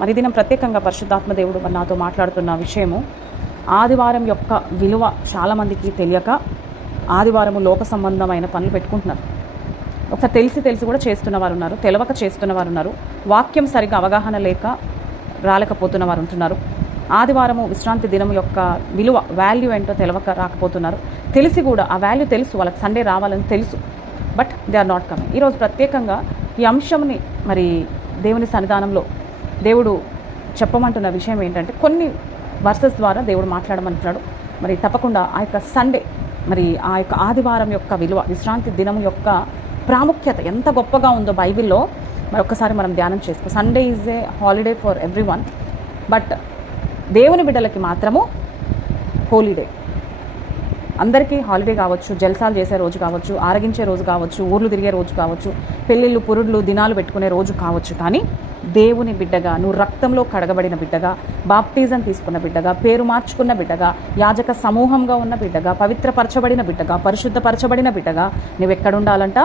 మరి దినం ప్రత్యేకంగా పరిశుద్ధాత్మ దేవుడు నాతో మాట్లాడుతున్న విషయము, ఆదివారం యొక్క విలువ చాలామందికి తెలియక ఆదివారము లోక సంబంధమైన పనులు పెట్టుకుంటున్నారు. ఒకసారి తెలిసి కూడా చేస్తున్న వారు ఉన్నారు, తెలవక చేస్తున్న వారు ఉన్నారు, వాక్యం సరిగ్గా అవగాహన లేక రాలేకపోతున్న వారు ఉంటున్నారు. ఆదివారము విశ్రాంతి దినం యొక్క విలువ, వాల్యూ ఏంటో తెలవక రాకపోతున్నారు. తెలిసి కూడా ఆ వాల్యూ తెలుసు, వాళ్ళకి సండే రావాలని తెలుసు, but they are not coming. ఈరోజు ప్రత్యేకంగా ఈ అంశంని మరి దేవుని సన్నిధానంలో దేవుడు చెప్పమంటున్న విషయం ఏంటంటే, కొన్ని వర్సెస్ ద్వారా దేవుడు మాట్లాడమంటున్నాడు. మరి తప్పకుండా ఆ యొక్క సండే, మరి ఆ యొక్క ఆదివారం యొక్క విలువ, విశ్రాంతి దినం యొక్క ప్రాముఖ్యత ఎంత గొప్పగా ఉందో బైబిల్లో మరి ఒక్కసారి మనం ధ్యానం చేసుకో. Sunday is a holiday for everyone, but దేవుని బిడ్డలకి మాత్రము హోలీడే. అందరికీ హాలిడే కావచ్చు, జల్సాలు చేసే రోజు కావచ్చు, ఆరగించే రోజు కావచ్చు, ఊర్లు తిరిగే రోజు కావచ్చు, పెళ్ళిళ్ళు పురుళ్ళు దినాలు పెట్టుకునే రోజు కావచ్చు, కానీ దేవుని బిడ్డగా, నువ్వు రక్తంలో కడగబడిన బిడ్డగా, బాప్టిజం తీసుకున్న బిడ్డగా, పేరు మార్చుకున్న బిడ్డగా, యాజక సమూహంగా ఉన్న బిడ్డగా, పవిత్రపరచబడిన బిడ్డగా, పరిశుద్ధపరచబడిన బిడ్డగా నువ్వు ఎక్కడుండాలంట?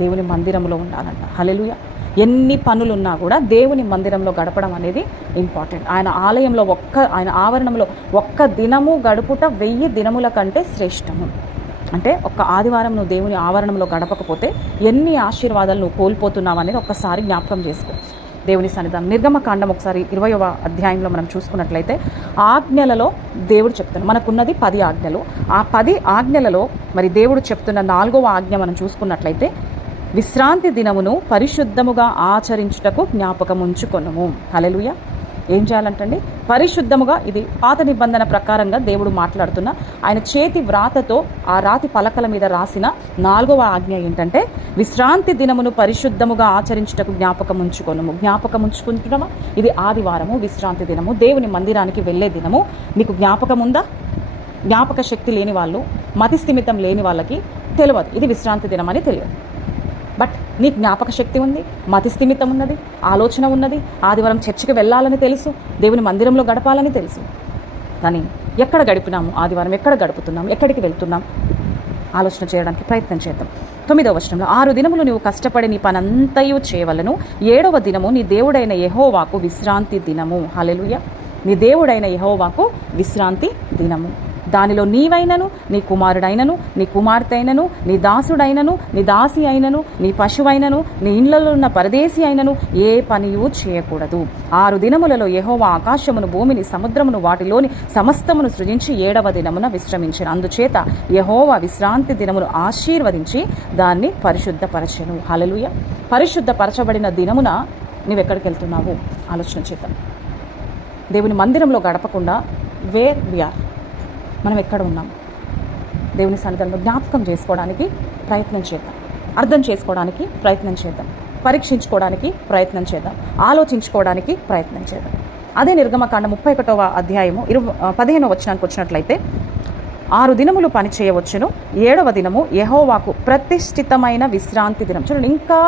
దేవుని మందిరంలో ఉండాలంట. హల్లెలూయా. ఎన్ని పనులున్నా కూడా దేవుని మందిరంలో గడపడం అనేది ఇంపార్టెంట్. ఆయన ఆలయంలో ఆయన ఆవరణంలో ఒక్క దినము గడుపుట 1000 దినముల కంటే శ్రేష్టము. అంటే ఒక్క ఆదివారం నువ్వు దేవుని ఆవరణంలో గడపకపోతే ఎన్ని ఆశీర్వాదాలు నువ్వు కోల్పోతున్నావు అనేది ఒక్కసారి జ్ఞాపకం చేసుకో. దేవుని సన్నిధానం నిర్గమకాండం ఒకసారి 20వ అధ్యాయంలో మనం చూసుకున్నట్లయితే, ఆజ్ఞలలో దేవుడు చెప్తున్నాడు, మనకున్నది 10 ఆజ్ఞలు. ఆ 10 ఆజ్ఞలలో మరి దేవుడు చెప్తున్న 4వ ఆజ్ఞ మనం చూసుకున్నట్లయితే, విశ్రాంతి దినమును పరిశుద్ధముగా ఆచరించుటకు జ్ఞాపకముంచుకొనుము. హల్లెలూయా. ఏం చేయాలంటండి? పరిశుద్ధముగా. ఇది పాత నిబంధన ప్రకారంగా దేవుడు మాట్లాడుతున్న ఆయన చేతి వ్రాతతో ఆ రాతి పలకల మీద రాసిన 4వ ఆజ్ఞ ఏంటంటే, విశ్రాంతి దినమును పరిశుద్ధముగా ఆచరించుటకు జ్ఞాపకముంచుకొనుము. జ్ఞాపకముంచుకుంటున్నామా? ఇది ఆదివారము, విశ్రాంతి దినము, దేవుని మందిరానికి వెళ్ళే దినము. మీకు జ్ఞాపకం ఉందా? జ్ఞాపక శక్తి లేని వాళ్ళు, మతి స్థిమితం లేని వాళ్ళకి తెలియదు ఇది విశ్రాంతి దినం అని తెలియదు. బట్ నీ జ్ఞాపక శక్తి ఉంది, మతి స్థిమితం ఉన్నది, ఆలోచన ఉన్నది, ఆదివారం చర్చికి వెళ్ళాలని తెలుసు, దేవుని మందిరంలో గడపాలని తెలుసు. కానీ ఎక్కడ గడిపినాము? ఆదివారం ఎక్కడ గడుపుతున్నాం? ఎక్కడికి వెళ్తున్నాం? ఆలోచన చేయడానికి ప్రయత్నం చేద్దాం. 9వ వచనంలో, 6 దినములు నీవు కష్టపడి నీ పనంతయు చేయవలను, 7వ దినము నీ దేవుడైన యెహోవాకు విశ్రాంతి దినము. హల్లెలూయా. నీ దేవుడైన యెహోవాకు విశ్రాంతి దినము. దానిలో నీవైనను, నీ కుమారుడైనను, నీ కుమార్తె అయినను, నీ దాసుడైనను, నీ దాసి అయినను, నీ పశువైనను, నీ ఇండ్లలో ఉన్న పరదేశి అయినను ఏ పనియూ చేయకూడదు. 6 దినములలో యెహోవా ఆకాశమును, భూమిని, సముద్రమును, వాటిలోని సమస్తమును సృజించి 7వ దినమున విశ్రమించెను. అందుచేత యెహోవా విశ్రాంతి దినమును ఆశీర్వదించి దాన్ని పరిశుద్ధపరచెను. హల్లెలూయా. పరిశుద్ధపరచబడిన దినమున నువ్వెక్కడికి వెళ్తున్నావు? ఆలోచన చేద్దాం. దేవుని మందిరంలో గడపకుండా వేర్ వీఆర్, మనం ఎక్కడ ఉన్నాం? దేవుని సన్నిధానంలో జ్ఞాపకం చేసుకోవడానికి ప్రయత్నం చేద్దాం, అర్థం చేసుకోవడానికి ప్రయత్నం చేద్దాం, పరీక్షించుకోవడానికి ప్రయత్నం చేద్దాం, ఆలోచించుకోవడానికి ప్రయత్నం చేద్దాం. అదే నిర్గమకాండం 31వ అధ్యాయము 15వ వచనానికి వచ్చినట్లయితే, 6 దినములు పని చేయవచ్చును, 7వ దినము యెహోవాకు ప్రతిష్ఠితమైన విశ్రాంతి దినం. చూడండి, ఇంకా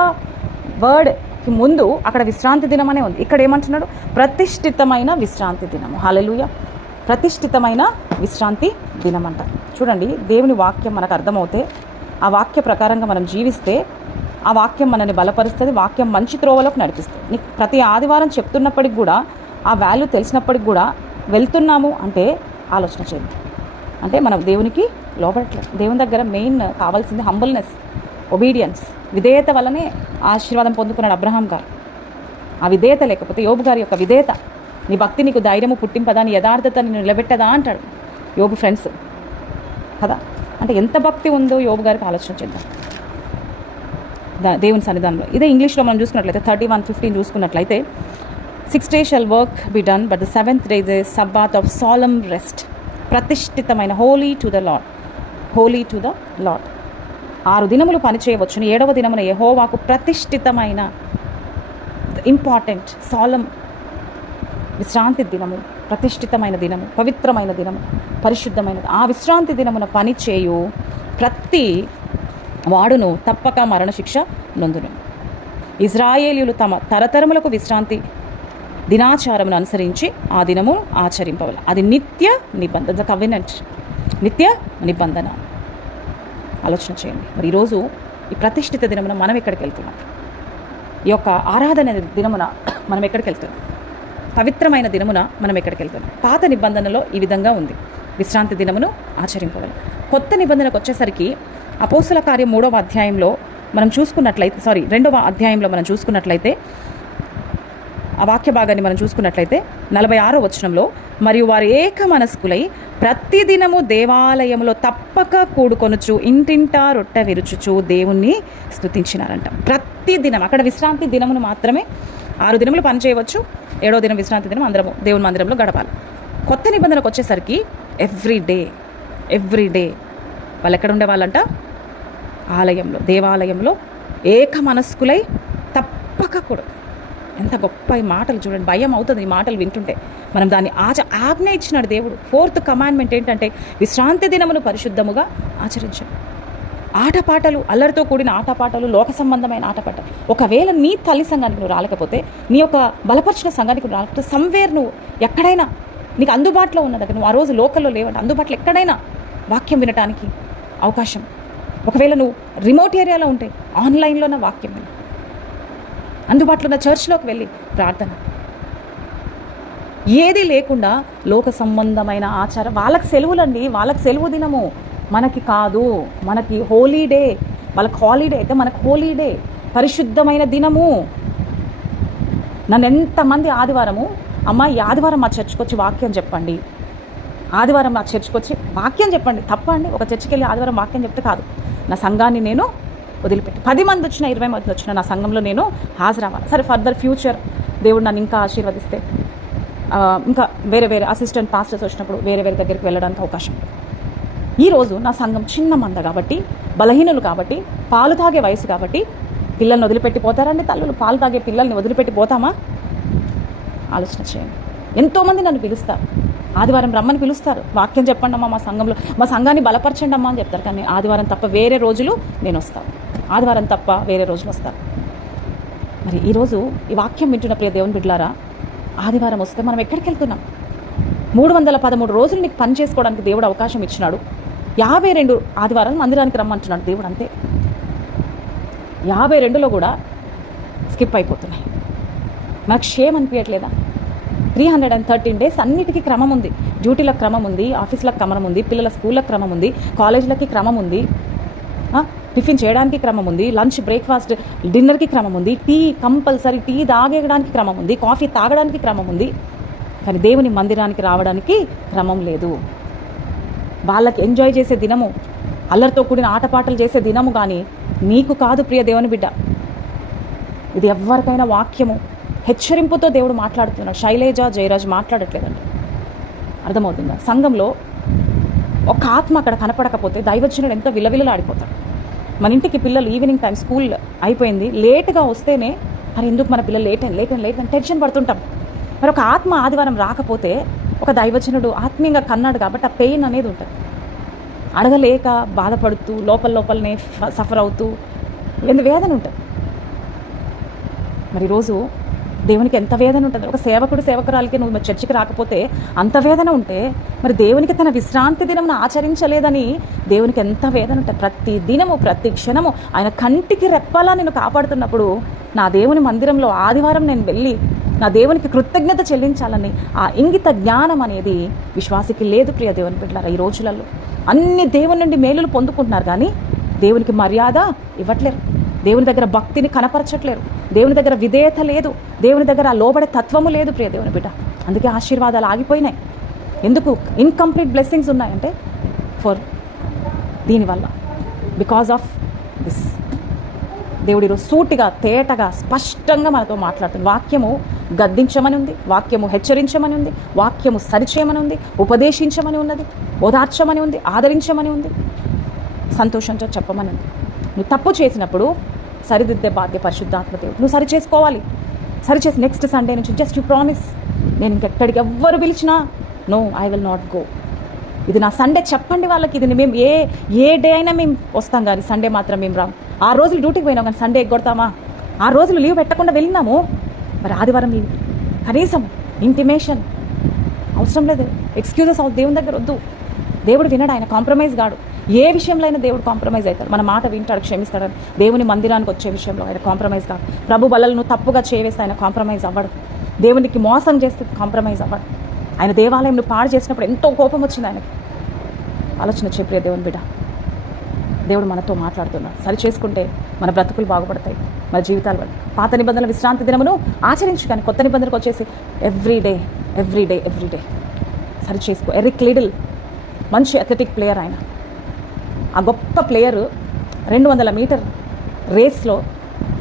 వర్డ్కి ముందు అక్కడ విశ్రాంతి దినం అనే ఉంది, ఇక్కడ ఏమంటున్నాడు? ప్రతిష్ఠితమైన విశ్రాంతి దినము. హల్లెలూయా. ప్రతిష్ఠితమైన విశ్రాంతి దినం అంట. చూడండి, దేవుని వాక్యం మనకు అర్థమవుతే, ఆ వాక్య ప్రకారంగా మనం జీవిస్తే, ఆ వాక్యం మనల్ని బలపరుస్తుంది, వాక్యం మంచి త్రోవలోకి నడిపిస్తుంది. నీకు ప్రతి ఆదివారం చెప్తున్నప్పటికి కూడా, ఆ వాల్యూ తెలిసినప్పటికి కూడా వెళ్తున్నాము అంటే ఆలోచన చేయండి. అంటే మనం దేవునికి లోబడట్లేదు. దేవుని దగ్గర మెయిన్ కావాల్సింది హంబుల్నెస్, ఒబీడియన్స్, విధేయత వల్లనే ఆశీర్వాదం పొందుకున్నాడు అబ్రహాం గారు. ఆ విధేయత లేకపోతే, యోబు గారి యొక్క విధేయత, నీ భక్తి నీకు ధైర్యము పుట్టింపదా, నీ యథార్థత నిన్ను నిలబెట్టదా అంటాడు యోబు ఫ్రెండ్స్ కదా. అంటే ఎంత భక్తి ఉందో యోబు గారికి ఆలోచన చేద్దాం దేవుని సన్నిధానంలో. ఇదే ఇంగ్లీష్లో మనం చూసుకున్నట్లయితే 31:15 చూసుకున్నట్లయితే, 6 days shall work be done, but the 7th day is a Sabbath of solemn rest. ప్రతిష్ఠితమైన, holy to the Lord, holy to the Lord. 6 దినములు పని చేయవచ్చును, 7వ దినమున యెహోవాకు ప్రతిష్ఠితమైన, ఇంపార్టెంట్, సాలమ్ విశ్రాంతి దినము, ప్రతిష్ఠితమైన దినము, పవిత్రమైన దినము, పరిశుద్ధమైనది. ఆ విశ్రాంతి దినమున పని చేయు ప్రతి వాడును తప్పక మరణశిక్ష నొందును. ఇజ్రాయేలీయులు తమ తరతరములకు విశ్రాంతి దినాచారమును అనుసరించి ఆ దినము ఆచరింపవాలి. అది నిత్య నిబంధన, ద కవెనెంట్, నిత్య నిబంధన. ఆలోచన చేయండి. మరి ఈరోజు ఈ ప్రతిష్ఠిత దినమున మనం ఎక్కడికి వెళ్తున్నాం? ఈ యొక్క ఆరాధన దినమున మనం ఎక్కడికి వెళ్తున్నాం? పవిత్రమైన దినమున మనం ఎక్కడికి వెళ్తున్నాం. పాత నిబంధనలో ఈ విధంగా ఉంది, విశ్రాంతి దినమును ఆచరింపవాలి. కొత్త నిబంధనకు వచ్చేసరికి అపోస్తుల కార్యం 3వ అధ్యాయంలో మనం చూసుకున్నట్లయితే 2వ అధ్యాయంలో మనం చూసుకున్నట్లయితే ఆ వాక్య భాగాన్ని మనం చూసుకున్నట్లయితే 46వ వచనంలో, మరియు వారు ఏక మనస్కులై ప్రతిదినము దేవాలయంలో తప్పక కూడుకొనుచు ఇంటింటా రొట్టె విరుచుచు దేవుణ్ణి స్తుతించినారంట. ప్రతిదినం, అక్కడ విశ్రాంతి దినమును మాత్రమే 6 దినములు పని చేయవచ్చు, 7వ దినం విశ్రాంతి దినం అందరము దేవుని మందిరంలో గడపాలి. కొత్త నిబంధనకు వచ్చేసరికి ఎవ్రీ డే వాళ్ళు ఎక్కడ ఉండేవాళ్ళంట? ఆలయంలో, దేవాలయంలో ఏక మనస్కులై తప్పక కూడా. ఎంత గొప్ప ఈ మాటలు చూడండి, భయం అవుతుంది ఈ మాటలు వింటుంటే. మనం దాన్ని ఆజ్ఞ ఇచ్చినాడు దేవుడు. 4th కమాండ్మెంట్ ఏంటంటే విశ్రాంతి దినమును పరిశుద్ధముగా ఆచరించండి. ఆటపాటలు, అల్లరితో కూడిన ఆటపాటలు, లోక సంబంధమైన ఆటపాటలు. ఒకవేళ నీ తల్లి సంఘానికి నువ్వు రాలేకపోతే, నీ యొక్క బలపరిచిన సంఘానికి నువ్వు రాలేకపోతే, సమ్వేర్ నువ్వు ఎక్కడైనా నీకు అందుబాటులో ఉన్న దగ్గర, నువ్వు ఆ రోజు లోకల్లో లేవంటే అందుబాటులో ఎక్కడైనా వాక్యం వినటానికి అవకాశం. ఒకవేళ నువ్వు రిమోట్ ఏరియాలో ఉంటే ఆన్లైన్లోనే వాక్యం విను, అందుబాటులో ఉన్న చర్చ్లోకి వెళ్ళి ప్రార్థన. ఏది లేకుండా లోక సంబంధమైన ఆచారం, వాళ్ళకి సెలవులండి, వాళ్ళకి సెలవు దినము, మనకి కాదు. మనకి హోలీడే, వాళ్ళకి హాలిడే అయితే మనకు హోలీడే, పరిశుద్ధమైన దినము. నన్ను ఎంతమంది ఆదివారము, అమ్మ ఈ ఆదివారం మా చర్చ్కి వచ్చి వాక్యం చెప్పండి, ఆదివారం మా చర్చ్కి వచ్చి వాక్యం చెప్పండి. తప్ప అండి, ఒక చర్చ్కి వెళ్ళి ఆదివారం వాక్యం చెప్తే కాదు. నా సంఘాన్ని నేను వదిలిపెట్టి 10 మంది వచ్చినా 20 మంది వచ్చినా నా సంఘంలో నేను హాజరవ్వాలి. సరే, ఫర్దర్ ఫ్యూచర్ దేవుడు నన్ను ఇంకా ఆశీర్వదిస్తే ఇంకా వేరే అసిస్టెంట్ పాస్టర్స్ వచ్చినప్పుడు వేరే దగ్గరికి వెళ్ళడానికి అవకాశం. ఈరోజు నా సంఘం చిన్న మంద కాబట్టి, బలహీనులు కాబట్టి, పాలు తాగే వయసు కాబట్టి పిల్లల్ని వదిలిపెట్టి పోతారండి తల్లులు? పాలు తాగే పిల్లల్ని వదిలిపెట్టి పోతామా? ఆలోచన చేయండి. ఎంతోమంది నన్ను పిలుస్తారు, ఆదివారం రమ్మని పిలుస్తారు, వాక్యం చెప్పండి అమ్మా, మా సంఘంలో మా సంఘాన్ని బలపరచండి అమ్మా అని చెప్తారు. కానీ ఆదివారం తప్ప వేరే రోజులు నేను వస్తాను, ఆదివారం తప్ప వేరే రోజులు వస్తాను. మరి ఈరోజు ఈ వాక్యం వింటున్న ప్రియ దేవుని బిడ్డలారా, ఆదివారం వస్తే మనం ఎక్కడికి వెళ్తున్నాం? 313 రోజులు నీకు పని చేసుకోవడానికి దేవుడు అవకాశం ఇచ్చినాడు. 52 ఆదివారాలు మందిరానికి రమ్మంటున్నాడు దేవుడు. అంతే, 52లో కూడా స్కిప్ అయిపోతున్నాయి. మనకు షేమ్ అనిపించట్లేదా? 313 డేస్ అన్నిటికీ క్రమం ఉంది. డ్యూటీలకు క్రమం ఉంది, ఆఫీసులకు క్రమం ఉంది, పిల్లల స్కూళ్ళకి క్రమం ఉంది, కాలేజీలకి క్రమం ఉంది, టిఫిన్ చేయడానికి క్రమం ఉంది, లంచ్ బ్రేక్ఫాస్ట్ డిన్నర్కి క్రమం ఉంది, టీ కంపల్సరీ, టీ తాగడానికి క్రమం ఉంది, కాఫీ తాగడానికి క్రమం ఉంది. కానీ దేవుని మందిరానికి రావడానికి క్రమం లేదు. వాళ్ళకి ఎంజాయ్ చేసే దినము, అల్లరితో కూడిన ఆటపాటలు చేసే దినము కానీ నీకు కాదు ప్రియ దేవుని బిడ్డ. ఇది ఎవరికైనా వాక్యము హెచ్చరింపుతో దేవుడు మాట్లాడుతున్నాడు. శైలేజ, జయరాజ్ మాట్లాడట్లేదండి. అర్థమవుతుందా? సంఘంలో ఒక ఆత్మ అక్కడ కనపడకపోతే దైవజనుడు ఎంత విలవిలలాడిపోతాడు. మన ఇంటికి పిల్లలు ఈవినింగ్ టైం స్కూల్ అయిపోయింది లేట్గా వస్తేనే, మరి ఎందుకు మన పిల్లలు లేట్ అని టెన్షన్ పడుతుంటాం. మరి ఒక ఆత్మ ఆదివారం రాకపోతే, ఒక దైవజనుడు ఆత్మీయంగా కన్నాడు కాబట్టి ఆ పెయిన్ అనేది ఉంటుంది. అడగలేక బాధపడుతూ లోపలనే సఫర్ అవుతూ వేదన ఉంటుంది. మరి ఈరోజు దేవునికి ఎంత వేదన ఉంటుంది? ఒక సేవకురాలకి నువ్వు చర్చికి రాకపోతే అంత వేదన ఉంటే, మరి దేవునికి తన విశ్రాంతి దినమును ఆచరించలేదని దేవునికి ఎంత వేదన ఉంటుంది? ప్రతి దినము, ప్రతి క్షణము ఆయన కంటికి రెప్పలా నేను కాపాడుతున్నప్పుడు, నా దేవుని మందిరంలో ఆదివారం నేను వెళ్ళి నా దేవునికి కృతజ్ఞత చెల్లించాలని ఆ ఇంగిత జ్ఞానం అనేది విశ్వాసికి లేదు ప్రియ దేవుని బిడ్డలారా. ఈ రోజులలో అన్ని దేవుని నుండి మేలులు పొందుకుంటున్నారు కానీ దేవునికి మర్యాద ఇవ్వట్లేరు, దేవుని దగ్గర భక్తిని కనపరచట్లేరు, దేవుని దగ్గర విధేయత లేదు, దేవుని దగ్గర ఆ లోబడే తత్వము లేదు ప్రియ దేవుని బిడ్డ. అందుకే ఆశీర్వాదాలు ఆగిపోయినాయి. ఎందుకు? ఇన్కంప్లీట్ బ్లెస్సింగ్స్ ఉన్నాయంటే దీనివల్ల, బికాజ్ ఆఫ్ దిస్. దేవుడు ఈరోజు సూటిగా, తేటగా, స్పష్టంగా మనతో మాట్లాడుతుంది. వాక్యము గద్దించమని ఉంది, వాక్యము హెచ్చరించమని ఉంది, వాక్యము సరిచేయమని ఉంది, ఉపదేశించమని ఉన్నది, ఓదార్చమని ఉంది, ఆదరించమని ఉంది, సంతోషంతో చెప్పమని ఉంది. నువ్వు తప్పు చేసినప్పుడు సరిదిద్దే బాధ్యత పరిశుద్ధాత్మ దేవుడు. నువ్వు సరి చేసుకోవాలి. సరిచేసి నెక్స్ట్ సండే నుంచి జస్ట్ యూ ప్రామిస్, నేను ఇంకెక్కడికి ఎవ్వరు పిలిచినా no, I will not go. ఇది నా సండే చెప్పండి వాళ్ళకి. ఇది మేము ఏ డే అయినా మేము వస్తాం కానీ సండే మాత్రం మేము రాము. 6 రోజులు డ్యూటీకి పోయినాం కానీ సండే ఎగ్గొడతామా? 6 రోజులు లీవ్ పెట్టకుండా వెళ్ళినాము, మరి ఆదివారం లీవ్. కనీసం ఇంటిమేషన్ అవసరం లేదు. ఎక్స్క్యూజెస్ దేవుని దగ్గర వద్దు. దేవుడు వినడు, ఆయన కాంప్రమైజ్ కాడు. ఏ విషయంలో అయినా దేవుడు కాంప్రమైజ్ అవుతాడు. మన మాట వింటాడు, క్షమిస్తాడని. దేవుని మందిరానికి వచ్చే విషయంలో ఆయన కాంప్రమైజ్ కాదు. ప్రభు బలలను తప్పుగా చేవేస్తే ఆయన కాంప్రమైజ్ అవ్వడు. దేవునికి మోసం చేస్తే కాంప్రమైజ్ అవ్వడు. ఆయన దేవాలయంను పాడు చేసినప్పుడు ఎంతో కోపం వచ్చింది ఆయనకి. ఆలోచన చెప్పే దేవుని బిడ్డ, దేవుడు మనతో మాట్లాడుతున్నాడు. సరి చేసుకుంటే మన బ్రతుకులు బాగుపడతాయి, మన జీవితాలు. పాత నిబంధనల విశ్రాంతి దినమును ఆచరించు, కానీ కొత్త నిబంధనకు వచ్చేసి ఎవ్రీడే సరి చేసుకో. ఎరిక్ లిడిల్ మంచి అథ్లెటిక్ ప్లేయర్ ఆయన. ఆ గొప్ప ప్లేయరు 200 మీటర్ రేస్లో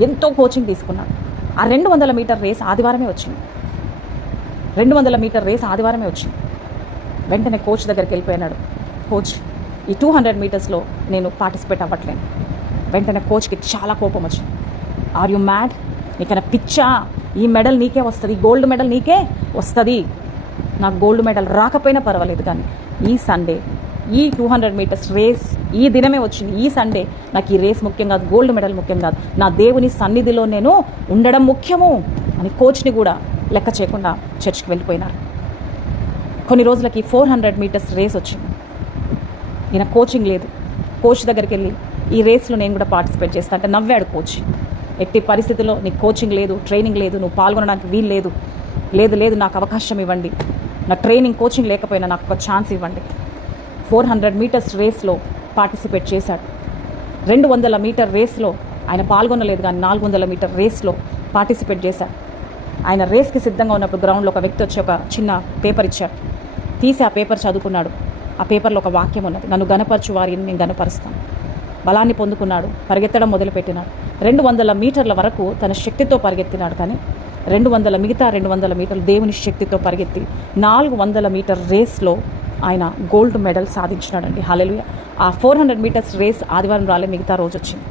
ఎంతో కోచింగ్ తీసుకున్నాడు. ఆ 200 మీటర్ రేస్ ఆదివారమే వచ్చింది. 200 మీటర్ రేస్ ఆదివారమే వచ్చింది. వెంటనే కోచ్ దగ్గరికి వెళ్ళిపోయినాడు. కోచ్, ఈ 200 మీటర్స్లో నేను పార్టిసిపేట్ అవ్వట్లేను. వెంటనే కోచ్కి చాలా కోపం వచ్చింది. Are you mad? నీకైనా పిచ్చా? ఈ మెడల్ నీకే వస్తుంది, ఈ గోల్డ్ మెడల్ నీకే వస్తుంది. నాకు గోల్డ్ మెడల్ రాకపోయినా పర్వాలేదు, కానీ ఈ సండే ఈ 200 మీటర్స్ రేస్ ఈ దినమే వచ్చింది. ఈ సండే నాకు ఈ రేస్ ముఖ్యం కాదు, గోల్డ్ మెడల్ ముఖ్యం కాదు, నా దేవుని సన్నిధిలో నేను ఉండడం ముఖ్యము అని కోచ్ని కూడా లెక్క చేయకుండా చర్చ్కి వెళ్ళిపోయినారు. కొన్ని రోజులకి 400 మీటర్స్ రేస్ వచ్చింది. ఈయన కోచింగ్ లేదు. కోచ్ దగ్గరికి వెళ్ళి ఈ రేస్లో నేను కూడా పార్టిసిపేట్ చేస్తా అంటే నవ్వాడు కోచ్. ఎట్టి పరిస్థితుల్లో నీకు కోచింగ్ లేదు, ట్రైనింగ్ లేదు, నువ్వు పాల్గొనడానికి వీలు లేదు. లేదు నాకు అవకాశం ఇవ్వండి, నా ట్రైనింగ్ కోచింగ్ లేకపోయినా నాకు ఒక ఛాన్స్ ఇవ్వండి. 400 మీటర్స్ రేస్లో పార్టిసిపేట్ చేశాడు. 200 మీటర్ రేస్లో ఆయన పాల్గొనలేదు, కానీ 400 మీటర్ రేస్లో పార్టిసిపేట్ చేశాడు. ఆయన రేస్కి సిద్ధంగా ఉన్నప్పుడు గ్రౌండ్లో ఒక వ్యక్తి వచ్చి ఒక చిన్న పేపర్ ఇచ్చాడు. తీసి ఆ పేపర్ చదువుకున్నాడు. ఆ పేపర్లో ఒక వాక్యం ఉన్నది, నన్ను గనపరచు వారిని నేను గనపరుస్తాను. బలాన్ని పొందుకున్నాడు, పరిగెత్తడం మొదలుపెట్టినాడు. 200 మీటర్ల వరకు తన శక్తితో పరిగెత్తినాడు, కానీ 200 మీటర్లు దేవుని శక్తితో పరిగెత్తి 400 మీటర్ రేస్లో ఆయన గోల్డ్ మెడల్ సాధించినాడండి. హల్లెలూయా. ఆ 400 మీటర్స్ రేస్ ఆదివారం రాలే, మిగతా రోజు వచ్చింది.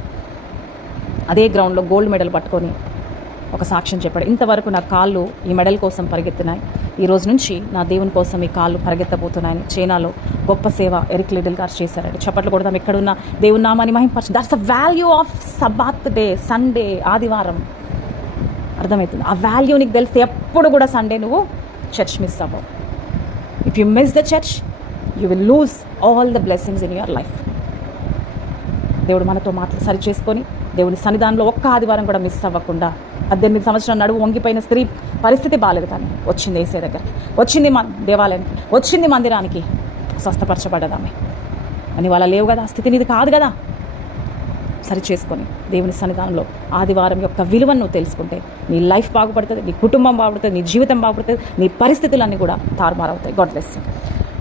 అదే గ్రౌండ్లో గోల్డ్ మెడల్ పట్టుకొని ఒక సాక్ష్యం చెప్పాడు. ఇంతవరకు నా కాళ్ళు ఈ మెడల్ కోసం పరిగెత్తినాయి, ఈ రోజు నుంచి నా దేవుని కోసం ఈ కాళ్ళు పరిగెత్తబోతున్నాయని చైనాలో గొప్ప సేవ ఎరిక్ లిడిల్ గారు చేశారండి. చప్పట్లు కొడదాం. ఎక్కడున్న దేవుని నామాన్ని మహింపరచు. That's the value of Sabbath day, Sunday, ఆదివారం. అర్థమవుతుంది. ఆ వాల్యూ నీకు తెలిస్తే ఎప్పుడు కూడా సండే నువ్వు చర్చ్ మిస్ అవ్వవు. If you miss the church you will lose all the blessings in your life. దేవుడు మనతో మాటలు సరి చేసుకొని దేవుని సన్నిధానంలో ఒక్క ఆదివారం కూడా మిస్ అవ్వకుండా 18 సంవత్సరాల నడువు వంగిపోయిన స్త్రీ పరిస్థితి బాలేదు, కానీ వచ్చింది యేసయ్య దగ్గరికి, వచ్చింది దేవాలయానికి, వచ్చింది మందిరానికి, స్వస్థపరచబడ్డదామె. అని వాళ్ళ లేవు కదా, ఆ స్థితి నీది కాదు కదా. సరి చేసుకొని దేవుని సన్నిధానంలో ఆదివారం యొక్క విలువను నువ్వు తెలుసుకుంటే నీ లైఫ్ బాగుపడుతుంది, నీ కుటుంబం బాగుపడుతుంది, నీ జీవితం బాగుపడుతుంది, నీ పరిస్థితులన్నీ కూడా తారుమారవుతాయి. God bless you.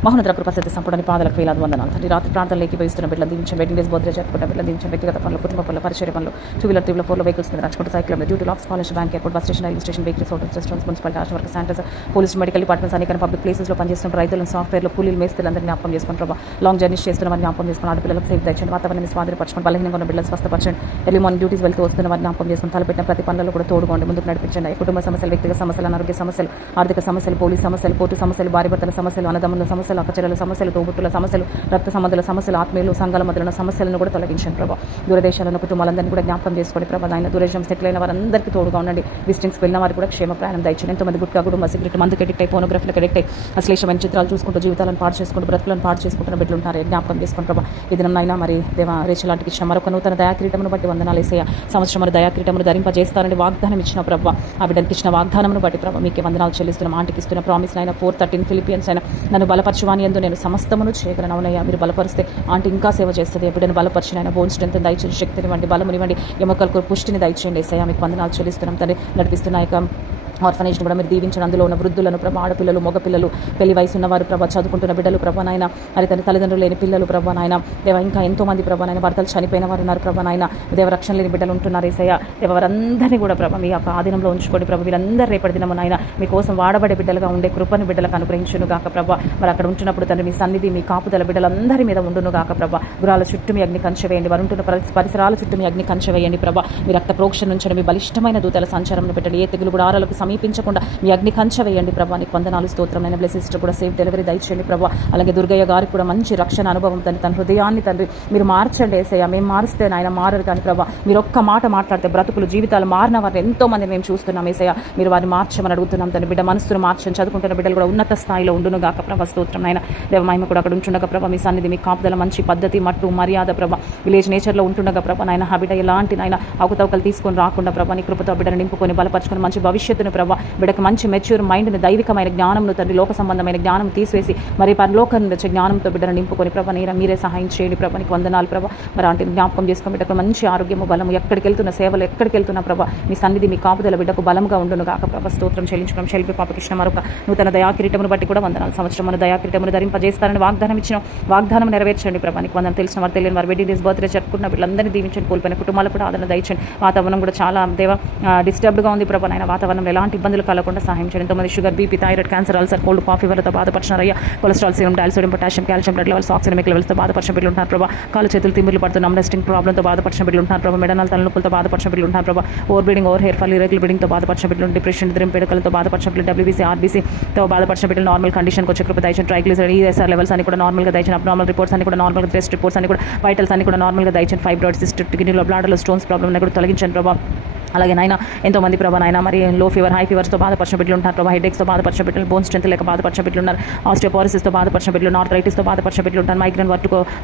మహోన్నత కృపసత్య సంపూర్ణ పాదాలకు వేలాది వందనాలు తండ్రి. రాత్రి ప్రాంతాలకు వేస్తున్న బిడ్డలు దీవించండి. వెడ్డింగ్ డేస్ బర్త్డే జరుపుకుంటే బిడ్డలు దీవించండి. వ్యక్తిగత పనులు, కుటుంబ పనులు, పరిచయ పనులు, 2-wheeler 3-wheeler 4 వెహికల్స్ మీద నడుచుకుంటూ సైకిల్ మీద duty of college, bank, airport, bus station, railway station, bakeries, hotels, restaurants, municipal Asha work centres, police, medical departments, అనేక పబ్లిక్ ప్లేసెస్లో పనిచేస్తున్న రైతులను, సాఫ్ట్వేర్లో కూలీలు, మేస్తులందరినీ జ్ఞాపకం చేసుకుని ప్రభావ లాంగ్ జర్నీస్ చేస్తున్న వారిని జ్ఞాపకం చేసుకుని ఆడపిల్లలకు సేఫ్ తెచ్చండి. వాతావరణాన్ని స్వాధీనపరచుకొని బలహీనంగా ఉన్న బిడ్డలు స్వస్థపరచండి. ఎర్లీ మార్నింగ్ డ్యూటీస్ వెళ్తూ వస్తున్న వారిని జ్ఞాపకం చేసుకుని తలపెట్టిన ప్రతి పనులలో కూడా తోడుకోండి, ముందుకు నడిపించండి. కుటుంబ సమస్యలు, వ్యక్తిగత సమస్యలు, అనారోగ్య సమస్యలు, ఆర్థిక సమస్యలు, పోలీస్ సమస్యలు, కోర్టు సమస్యలు, భార్య భర్తల సమస్యలు, అన్నదమ్ముల సమస్యలు, అక్కచెల్లెల సమస్యలు, తోబుట్టుల సమస్యలు, రక్త సంబంధాల సమస్యలు, ఆత్మీయులు, సంఘాల మధ్యలో సమస్యలను కూడా తొలగించండి ప్రభావ. దూరదేశాలను కుటుంబాలందరినీ కూడా జ్ఞాపకం చేసుకోండి ప్రభావ. ఆయన దూరదేశం సెటిల్ అయిన వారందరికీ తోడుగా ఉండండి. విజిటింగ్స్కి వెళ్ళిన వారికి కూడా క్షేమ ప్రయాణం దయచేయండి. ఎంతోమంది గుట్కా, కుటుంబ సిగరెట్, మందుకు ఎడిక్ట్ అయి, ఫోనోగ్రఫీలకు ఎడిక్ట్ అయి, అశ్లీలమైన చిత్రాలు చూసుకుంటూ జీవితాలను పాడు చేసుకుంటూ, బ్రతుకులను పాడు చేసుకుంటున్న బిడ్డలు ఉంటారు. జ్ఞాపకం చేసుకోండి ప్రభావ. ఈ దినంనైనా మరి దేవ రేచలాంటికి ఇచ్చిన మరొక నూతన దయాక్రీటమును బట్టి వందనాలు యేసయ్య. సంవత్సరం దయాక్రీటమును ధరింపజేస్తారని వాగ్దానం ఇచ్చిన ప్రభావ. ఆ బిడ్డకి ఇచ్చిన వాగ్దానమును బట్టి ప్రభావ మీకే వందనాలు చెల్లిస్తున్నాం. ఆంటీకి ఇస్తున్న ప్రామిస్ అయినా 4:13 ఫిలిపియన్స్ అయినా నన్ను బలపరచువాని యందు నేను సమస్తమును చేయగలను. అవునయ్యా, మీరు బలపరిస్తే ఆంటీ ఇంకా సేవ చేస్తుంది. ఎప్పుడైనా బలపరిచిన ఆయన బోన్ స్ట్రెంత్ దయచేయండి, శక్తినివ్వండి, బలమునివ్వండి, ఎముకలకు పుష్టిని దయచేయండి. యేసయ్య మీకు వందనాలు చెల్లిస్తున్నాం తండ్రి. నడిపిస్తున్న యొక్క ఆర్ఫనేజ్ని కూడా మీరు దీవించండి. అందులో ఉన్న వృద్ధులను ప్రభా, ఆడపిల్లలు, మగపిల్లలు, పెళ్లి వయసు ఉన్నవారు ప్రభా, చదువుకుంటున్న బిడ్డలు ప్రభా నాయన, మరి తన తల్లిదండ్రులు లేని పిల్లలు ప్రభా నాయన, దేవ ఇంకా ఎంతోమంది ప్రభా నాయన, భర్తలు చనిపోయిన వారు ఉన్నారు ప్రభా నాయన, దేవ రక్షణ లేని బిడ్డలు ఉంటున్నారు యేసయ్య. దేవ వారందరినీ కూడా ప్రభా మీ యొక్క ఆధీనంలో ఉంచుకోండి ప్రభా. వీరందరూ రేపటి దినము నాయన మీకోసం వాడబడే బిడ్డలుగా ఉండే కృపను బిడ్డలకు అనుగ్రహించును గాక ప్రభా. మరి అక్కడ ఉంటున్నప్పుడు తండ్రి మీ సన్నిధి, మీ కాపుదల బిడ్డలందరి మీద ఉండును గాక ప్రభా. గృహాల చుట్టూ మీ అగ్ని కంచె వేయండి. వారు ఉంటున్న పరిసరాల చుట్టూ మీ అగ్ని కంచె వేయండి ప్రభా. మీ రక్త ప్రోక్షణ నుంచి మీ బలిష్టమైన దూతల సంచారంలో పెట్టండి. ఏ తెగులు కూడా ఆరాలకు సమీపించకుండా మీ అగ్ని కంచె వేయండి ప్రభా. నీకు వందనాలు, స్తోత్రమైన బ్లెస్సింగ్స్ కూడా సేఫ్ డెలివరీ దయచేయండి ప్రభా. అలాగే దుర్గయ్య గారికి కూడా మంచి రక్షణ అనుభవం తండ్రి, తన హృదయాన్ని తండ్రి మీరు మార్చండి యేసయ్య. మేము మారుస్తే ఆయన మారరు కానీ ప్రభా, మీరు ఒక్క మాట మాట్లాడితే బ్రతుకులు, జీవితాలు మారిన వారిని ఎంతో మంది మేము చూస్తున్నాం యేసయ్య. మీరు వారిని మార్చమని అడుగుతున్నాం తండ్రి. బిడ్డ మనసును మార్చని, చదువుకుంటున్న బిడ్డలు కూడా ఉన్నత స్థాయిలో ఉండును గాక ప్రభా. స్తోత్రం అయినా దేవ మహిమ కూడా అక్కడ ఉంటుండగా ప్రభా. మీ సన్నిధి, మీ కాపుదల, మంచి పద్ధతి, మట్టు, మర్యాద ప్రభా, విలేజ్ నేచర్లో ఉంటుండగా ప్రభా నాయన. ఆ బిడ్డ ఎలాంటి నాయన అవకతవకలు తీసుకొని రాకుండా ప్రభా, నీ కృపతో బిడ్డను నింపుకొని బలపరచుకొని మంచి భవిష్యత్తును ప్రభావ. బిడ్డకు మంచి మెచ్యూర్ మైండ్ని, దైవికమైన జ్ఞానంను తండ్రి, లోక సంబంధమైన జ్ఞానం తీసివేసి మరి పరలోకం వచ్చే జ్ఞానంతో బిడ్డను నింపుకొని ప్రభా మీరే సహాయం చేయండి ప్రభా. నీకు వందనాలు ప్రభా. మరి అంటే జ్ఞాపకం చేసుకుని బిడ్డకు మంచి ఆరోగ్యము, బలము, ఎక్కడికి వెళ్తున్న సేవలు, ఎక్కడికి వెళ్తున్నా ప్రభా మీ సన్నిధి, మీ కాపుదల బిడ్డకు బలంగా ఉండును గాక ప్రభా. స్తోత్రం చెల్లించడం. శిల్పి పాప కృష్ణ మరొక నూతన దయాకిరీటమును బట్టి కూడా వందనాలు. సంవత్సరం దయాకిరీటమును ధరింపజేస్తారని వాగ్దానం నెరవేర్చండి ప్రభా. నీకు వందనం. తెలిసిన వారు, తెలియని వారు, వెడ్డింగ్ డేస్, బర్త్డే జరుపుకున్న వీళ్ళందరినీ దీవించండి. కోల్పోయిన కుటుంబాలకు కూడా ఆదరణ దయచండి. వాతావరణం కూడా చాలా డిస్టర్బ్డ్గా ఉంది ప్రభా. నాయన వాతావరణంలో ఎలాంటి ఇబ్బందులు కలగకుండా సహాయం చేయండి. ఎంతోమంది sugar, BP, thyroid, cancer, ulcer, cold, కాఫీ వరతో బాధపడుతున్నారయ్యా. కొలెస్ట్రాల్, సీరం, డైల్, sodium, potassium, calcium, blood levels, oxygen లెవెల్స్తో బాధపడిన బిడ్డలు ఉంటారు ప్రభా. కాలు చేతులు తిమ్మిర్లు పడుతున్న నెస్టింగ్ ప్రాబ్లంతో బాధపడిన బిడ్డలు ఉంటారు ప్రభా. మెడనాలు, తలనొప్పులతో బాధపడిన బిడ్డలు ఉంటారు ప్రభా. Over bleeding, over hair fall, irregular బ్లీడింగ్తో బాధపడిన బిడ్డలు, డిప్రెషన్, నిద్ర పేడకలతో బాధపడిన బిడ్డలు, డబ్ల్యూబీసీ, ఆర్బీసీతో బాధపడిన బిడ్డలు నార్మల్ కండిషన్కి వచ్చే కృప దయచండి. ట్రైగ్లిసరైడ్, ఈఎస్ఆర్ లెవెల్స్ అన్ని కూడా నార్మల్గా దయచండి. అబ్నార్మల్ రిపోర్ట్స్ అన్ని కూడా నార్మల్గా, టెస్ట్ రిపోర్ట్స్ అన్ని కూడా, వైటల్స్ అన్ని కూడా నార్మల్గా దయచండి. ఫైబ్రాయిడ్, సిస్ట్, కిడ్నీలో, బ్లాడర్లో స్టోన్స్ ప్రాబ్లమ్ కూడా తొలగించండి ప్రభా. అలాగే నాయన ఎంతోమంది ప్రభా నాయన మరి లో ఫీవర్, హై ఫీవర్స్తో బాధపడిన బిడ్డలు ఉంటారు ప్రభా. హెడేక్స్తో బాధపడిన బిడ్డలు, బోన్ స్ట్రెంత్ లేక బాధపడిన బిడ్డలు ఉన్నారు. ఆస్టియోపోరోసిస్తో బాధపడిన బిడ్డలు, ఆర్థరైటిస్తో బాధపడిన బిడ్డలు ఉంటారు. మైగ్రేన్,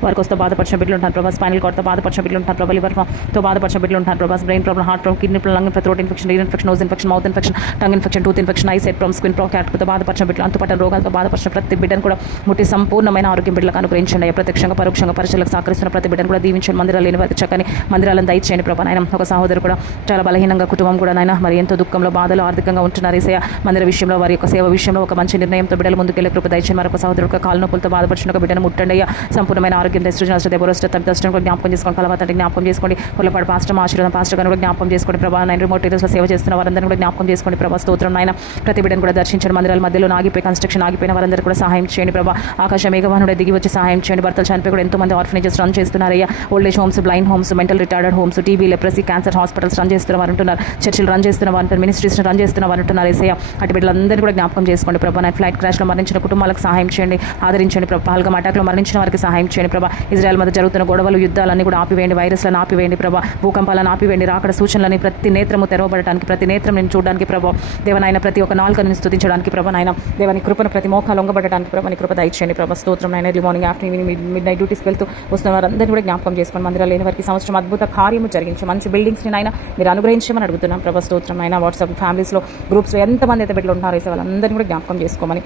వర్కోస్తో బాధపడిన బిడ్డలు ఉంటారు ప్రభా. స్పైనల్ కార్డ్తో బాధపడిన బిడ్డలు ఉంటారు ప్రభా. లివర్తో బాధపడిన బిడ్డలు ఉంటారు ప్రభా. Brain problem, heart problem, kidney problem, lung throat infection, ear infection, nose infection, mouth infection, tongue infection, tooth infection, eye sight problem, skin problem, క్యాట్తో బాధపడిన బిడ్డలు, అంతుపట్టిన రోగాలతో బాధపడిన ప్రతి బిడ్డను కూడా ముట్టి సంపూర్ణమైన ఆరోగ్యం బిడ్డలకు అనుగ్రహించండి. ప్రత్యక్షంగా, పరోక్షంగా పరిచయలకు సహకరిస్తున్న ప్రతి బిడ్డను కూడా దీవించండి. మందిరాలు లేని వారికి చక్కని మందిరాలను దయచేయండి ప్రభా. నాయన ఒక సహోదరు కూడా చాలా బలహీనంగా, కుటుంబం కూడా నాయన మరి ఎంతో దుఃఖంలో, బాధలు, ఆర్థికంగా ఉంటున్నారు. ఏసయ్య మందిర విషయంలో, వారి యొక్క సేవ విషయంలో ఒక మంచి నిర్ణయంతో బిడ్డలు ముందుకెళ్లే కృప దయచేయండి. మరొక సహోదరుడు కాలు నొప్పులతో బాధపడిన ఒక బిడ్డను ముట్టండి అయ్యా. సంపూర్ణమైన ఆరోగ్యం దయచేయండి. దెబోరస్ట్ తన కూడా జ్ఞాపకం చేసుకోండి. కలవతంటే జ్ఞాపకం చేసుకోండి. కొల్లపాడు పాస్టర్ ఆశీర్వాదం పాస్టర్ గారు కూడా జ్ఞాపకం చేసుకోండి ప్రభా. నాయన రిమోట్ ఏరియాస్లో సేవ చేస్తున్న వారందరినీ కూడా జ్ఞాపకం చేసుకోండి ప్రభా. స్తోత్రం నాయన. ప్రతి బిడ్డను కూడా దర్శించండి. మందిరాల మధ్యలో ఆగిపోయి కన్స్ట్రక్షన్ ఆగిపోయిన వారందరూ కూడా సహాయం చేయండి ప్రభా. ఆకాశ మేఘవాహనుడే దిగి వచ్చి సహాయం చేయండి. భర్తలు చనిపోయి కూడా ఎంతోమంది ఆర్ఫనేజెస్ రన్ చేస్తున్నారయ్యా. Old age homes, blind homes, mental retarded homes, TB, leprosy, cancer hospitals run చేస్తున్న వారు ఉంటున్నారు. చర్చిలు రన్ చేస్తున్న వారు ఉంటారు. మినిస్ట్రీస్ రన్ చేస్తున్న వారు ఉంటున్నారు. ఏసయ్య అటు బిడ్డలందరినీ కూడా జ్ఞాపకం చేసుకోండి ప్రభా. నా ఫ్లైట్ క్రాష్లో మరణించిన కుటుంబాలకు సహాయం చేయండి, ఆదరించండి ప్రభా. పహల్గామ్ అటాక్లో మరణించిన వారికి సహాయం చేయండి ప్రభా. ఇజ్రాయెల్ మధ్య జరుగుతున్న గొడవలు, యుద్ధాలన్నీ కూడా ఆపివేయండి. వైరస్లను ఆపివేయండి ప్రభా. భూకంపాలను ఆపివేయండి. రాకడ సూచనలని ప్రతి నేత్రము తెరవబడటానికి, ప్రతి నేత్రం నేను చూడడానికి ప్రభా. దేవనాయన ప్రతి ఒక్క నాలుకను స్తుతించడానికి ప్రభా. నాయన దేవని కృపను ప్రతి మోకాలు లొంగబడడానికి ప్రభా. నీ కృప దయచేయండి ప్రభా. స్తోత్రం నాయన. Early morning, afternoon, mid night డ్యూటీస్కి వెళ్తూ వస్తున్న వారందరినీ కూడా జ్ఞాపకం చేసుకోండి. మందిరాలు లేని వారికి సంవత్సరం అద్భుత కార్యము జరిగించి మంచి బిల్డింగ్స్ని నాయన మీరు అనుగ్రహించమని అడుగుతున్నాం ప్రభా. స్తోత్రం అయినా. వాట్సాప్ ఫ్యామిలీస్లో, గ్రూప్స్లో ఎంతమంది అయితే బిడ్డలు ఉంటారో వేసే వాళ్ళందరినీ కూడా జ్ఞాపకం చేసుకోమని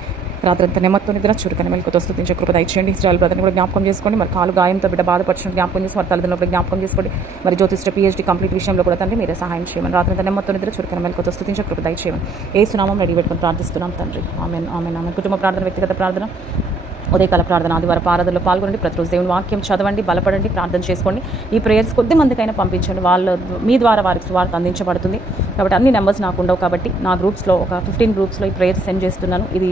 రాత్రంతా నెమ్మదితో నిద్ర చురుకని మెలకుతో స్తుతించే కృప దయచేయండి. ఇజ్రాయెల్ బ్రదర్ని కూడా జ్ఞాపకం చేసుకోండి. మరి కాలు గాయంతో బిడ్డ బాధపడిన జ్ఞాపకం చేసి వారి తల్లిదండ్రులు కూడా జ్ఞాపకం చేసుకోండి. మరి జ్యోతిష్ట PhD కంప్లీట్ విషయంలో కూడా తండ్రి మీరే సహాయం చేయమని రాత్రంతా నెమ్మదితో నిద్ర చురుకని మెలకుతో స్తుతించే కృప దయచేయమని ఏసునామం రెడీ పెట్టుకుని ప్రార్థిస్తున్నాం తండ్రి. Amen, amen, amen. కుటుంబ ప్రార్థన, వ్యక్తిగత ప్రార్థన, ఉదయకాల ప్రార్థన, ఆదివారం ఆరాధనలో పాల్గొనండి. ప్రతిరోజు దేవుని వాక్యం చదవండి, బలపడండి, ప్రార్థన చేసుకోండి. ఈ ప్రేయర్స్ కొద్ది మందికైనా పంపించండి. మీ ద్వారా వారికి స్వార్థ అందించబడుతుంది. కాబట్టి అన్ని నెంబర్స్ నాకు ఉండవు కాబట్టి నా గ్రూప్స్లో ఒక 15 గ్రూప్స్లో ఈ ప్రేయర్స్ సెండ్ చేస్తున్నాను. ఇది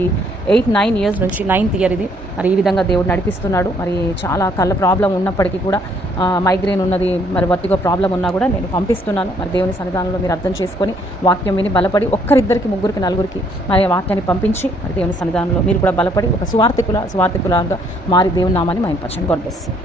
8-9 ఇయర్స్ నుంచి 9th ఇయర్ ఇది. మరి ఈ విధంగా దేవుడు నడిపిస్తున్నాడు. మరి చాలా కళ్ళ ప్రాబ్లం ఉన్నప్పటికీ కూడా, మైగ్రేన్ ఉన్నది, మరి వర్టిగో ప్రాబ్లం ఉన్నా కూడా నేను పంపిస్తున్నాను. మరి దేవుని సన్నిధానంలో మీరు అర్థం చేసుకొని వాక్యం విని బలపడి ఒక్కరిద్దరికి, ముగ్గురికి, నలుగురికి మరి వాక్యాన్ని పంపించి మరి దేవుని సన్నిధానంలో మీరు కూడా బలపడి ఒక సువార్థికులాగా మారి దేవుని నామాన్ని మహిమపరచండి. God bless you.